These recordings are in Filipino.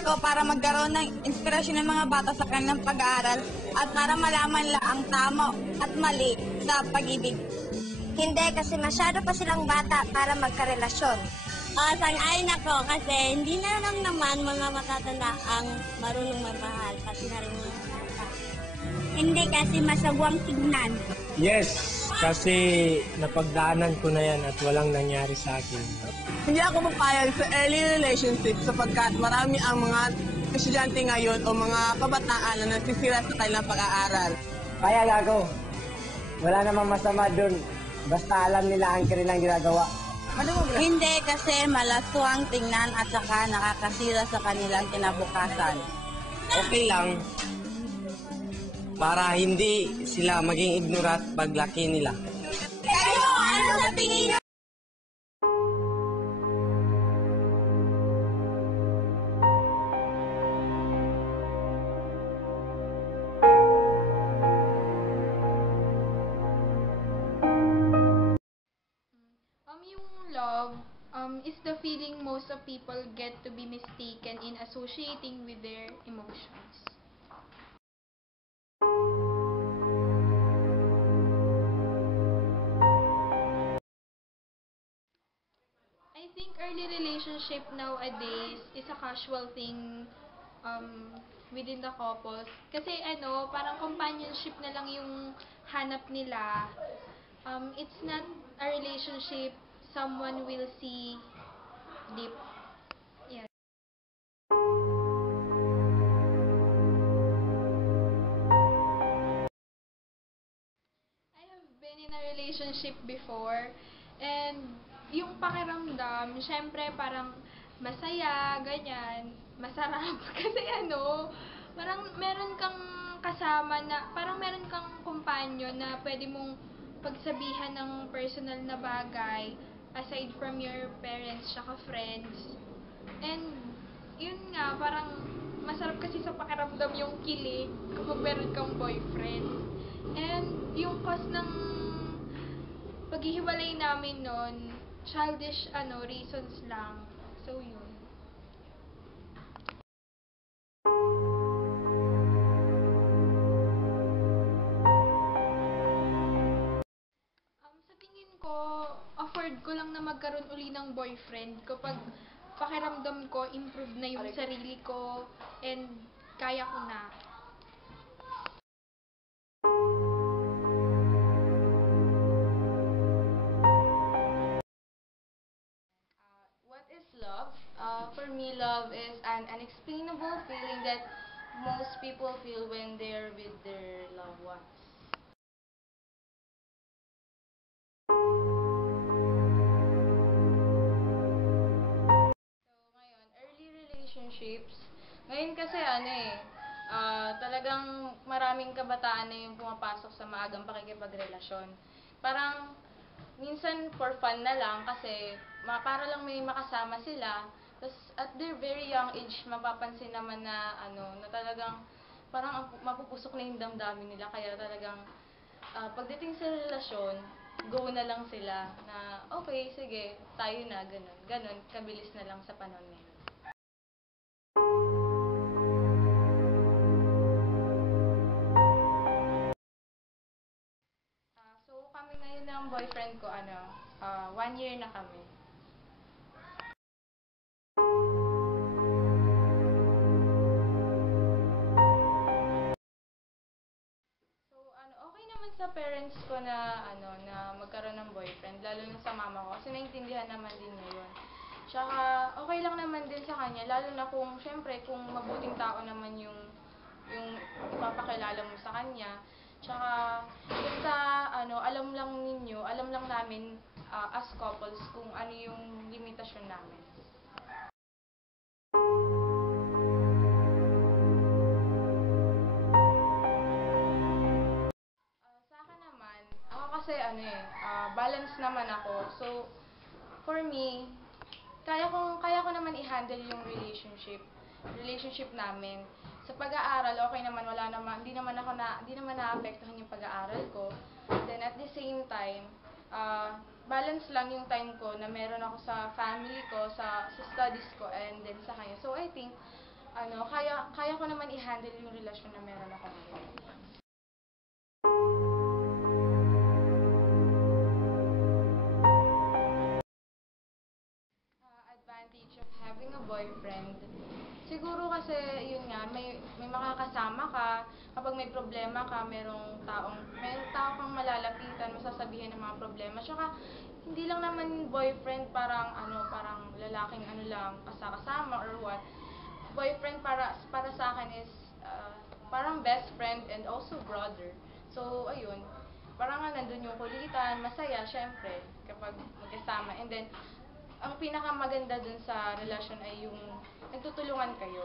Iniimbestiga ko para magkaroon ng inspirasyon ng mga bata sa kanilang pag-aaral at para malaman lang ang tama at mali sa pag-ibig. Hindi, kasi masyado pa silang bata para magkarelasyon. Sang-ayon ako kasi hindi na lang naman mga matatanda ang marunong magmahal, pati na rin mga bata. Hindi, kasi masagwang tignan. Yes, kasi napagdaanan ko na yan at walang nangyari sa akin. Hindi ako papayag sa early relationship sapagkat marami ang mga estudyante ngayon o mga kabataan na nasisira sa kanilang pag-aaral. Payag ako. Wala namang masama dun. Basta alam nila ang kanilang ginagawa. Hindi kasi malaswang tingnan at saka nakakasira sa kanilang kinabukasan. Okay lang para hindi sila maging ignorant paglaki nila. Kayo, ano sa tingin niyo? Yung love is the feeling most of people get to be mistaken in associating with their emotions. I think early relationship nowadays is a casual thing within the couples. Kasi parang companionship na lang yung hanap nila. It's not a relationship someone will see deep. Yes. I have been in a relationship before and yung pakiramdam, syempre parang masaya, ganyan, masarap. Kasi parang meron kang kasama na, parang meron kang kumpanyo na pwede mong pagsabihan ng personal na bagay aside from your parents tsaka friends. And yun nga, parang masarap kasi sa pakiramdam yung kilig kapag meron kang boyfriend. And yung cause ng paghihiwalay namin nun, childish reasons lang. So yun. Sa tingin ko, afford ko lang na magkaroon uli ng boyfriend kapag pakiramdam ko, improve na yung sarili ko and kaya ko na. What is love? For me, love is an unexplainable feeling that most people feel when they're with their loved ones. So, ngayon, early relationships. Ngayon kasi talagang maraming kabataan na yung pumapasok sa maagang pakikipagrelasyon. Parang minsan for fun na lang kasi para lang may makasama sila. Tapos at their very young age, mapapansin naman na na talagang parang mapupusok na yung damdamin nila. Kaya talagang pagdating sa relasyon, go na lang sila na okay, sige, tayo na, ganun. Ganun, kabilis na lang sa panahon ngayon. So kami ngayon ng boyfriend ko, 1 year na kami. Okay naman sa parents ko na na magkaroon ng boyfriend, lalo na sa mama ko kasi naintindihan naman din niya 'yun. Tsaka okay lang naman din sa kanya, lalo na kung syempre kung mabuting tao naman yung ipapakilala mo sa kanya. Tsaka basta alam lang namin as couples kung ano yung limitasyon namin. Kasi balance naman ako. So, for me, kaya ko naman i-handle yung relationship namin. Sa pag-aaral, okay naman, hindi naman naapektuhan yung pag-aaral ko. Then at the same time, balance lang yung time ko na meron ako sa family ko, sa studies ko, and then sa kanya. So I think kaya ko naman i-handle yung relasyon na meron ako ngayon. Advantage of having a boyfriend. Siguro kasi, yun nga, may makakasama ka, kapag may problema ka, may tao kang malalapitan, masasabihin ng mga problema. Tsaka, hindi lang naman boyfriend parang lalaking lang, kasama or what. Boyfriend para sa akin is, parang best friend and also brother. So, ayun, parang nandun yung kulitan, masaya, syempre, kapag magkasama. And then, ang pinakamaganda dun sa relasyon ay yung nagtutulungan kayo.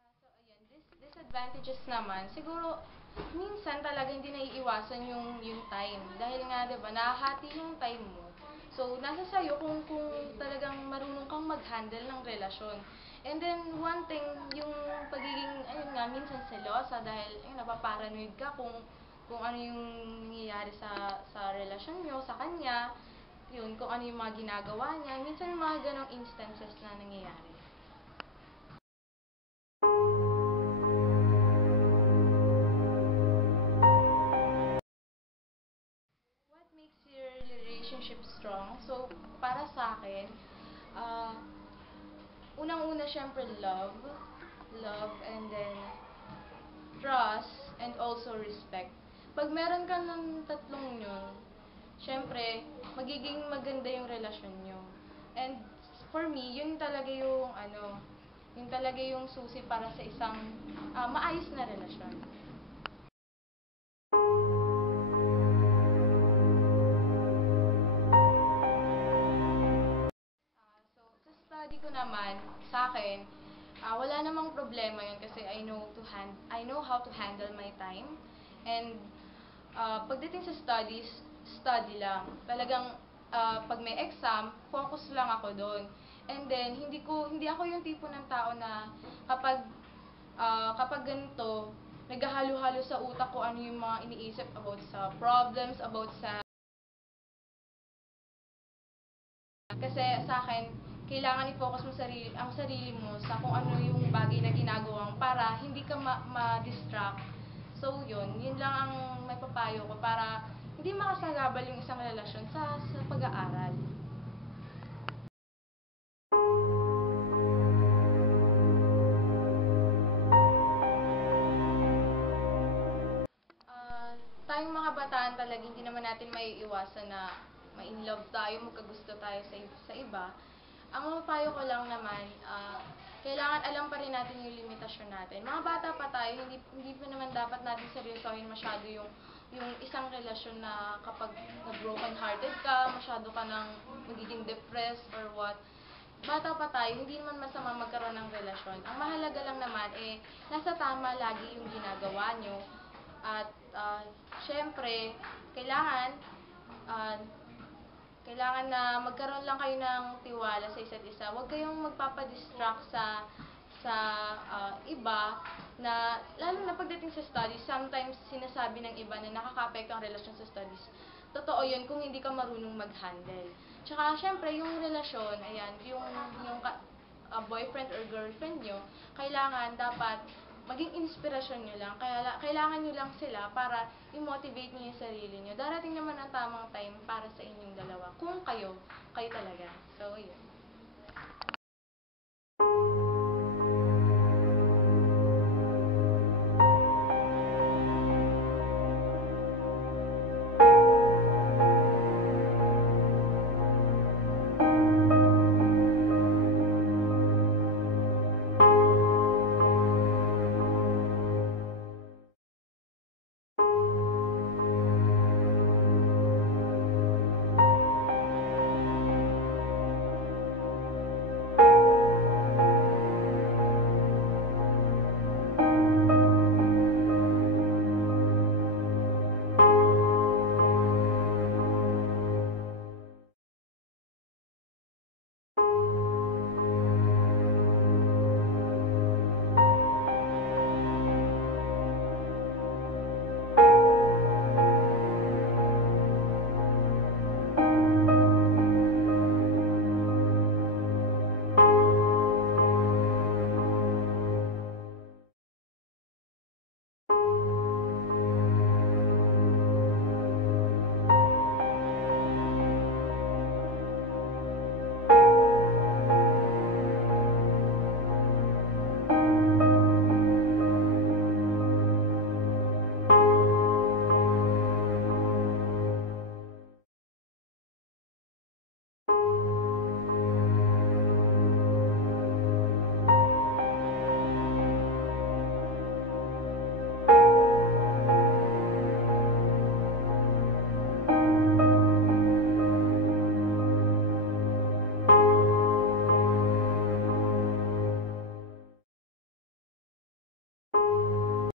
So, ayan, disadvantages naman, siguro, minsan talaga hindi naiiwasan yung time. Dahil nga, diba, nahahati yung time mo. So, nasa sayo kung talagang marunong kang mag-handle ng relasyon. And then, one thing, yung pagiging, ayun nga, minsan selosa dahil, napaparanoid ka kung ano yung nangyayari sa relasyon nyo, sa kanya, yun, kung ano yung mga ginagawa niya. Minsan, mga ganong instances na nangyayari. What makes your relationship strong? So, para sa akin, unang-una, syempre, love, and then, trust, and also respect. Pag meron ka ng tatlong yun, syempre, magiging maganda yung relasyon nyo. And, for me, yun talaga yung susi para sa isang maayos na relasyon. Study ko naman, sa akin, wala namang problema yun kasi I know how to handle my time. And pagdating sa studies, study lang. Talagang pag may exam, focus lang ako doon. And then hindi ako yung tipo ng tao na kapag ganito, naghahalo-halo sa utak ko ano yung mga iniisip about sa problems, about sa kasi sa akin, kailangan i-focus mo ang sarili mo sa kung ano yung bagay na ginagawa mo para hindi ka ma-distract. So, yun lang ang may papayo ko para hindi makasagabal yung isang relasyon sa pag-aaral. Tayong mga bataan talaga, hindi naman natin maiiwasan na ma-inlove tayo, magkagusto tayo sa iba. Ang mapapayo ko lang naman, kailangan alam pa rin natin yung limitasyon natin. Mga bata pa tayo, hindi pa naman dapat natin seryosohin masyado yung isang relasyon na kapag na-broken hearted ka, masyado ka nang magiging depressed or what. Bata pa tayo, hindi naman masama magkaroon ng relasyon. Ang mahalaga lang naman, nasa tama lagi yung ginagawa nyo. At, syempre, kailangan na magkaroon lang kayo ng tiwala sa isa't isa. Huwag kayong magpapadistract sa iba na, lalo na pagdating sa studies, sometimes sinasabi ng iba na nakaka-apekto ang relasyon sa studies. Totoo yun kung hindi ka marunong mag-handle. Tsaka, syempre, yung relasyon, ayan, yung boyfriend or girlfriend nyo, kailangan dapat maging inspirasyon nyo lang. Kailangan nyo lang sila para i-motivate nyo yung sarili nyo. Darating naman ang tamang time para sa inyong dalawa. Kung kayo talaga. So, yun.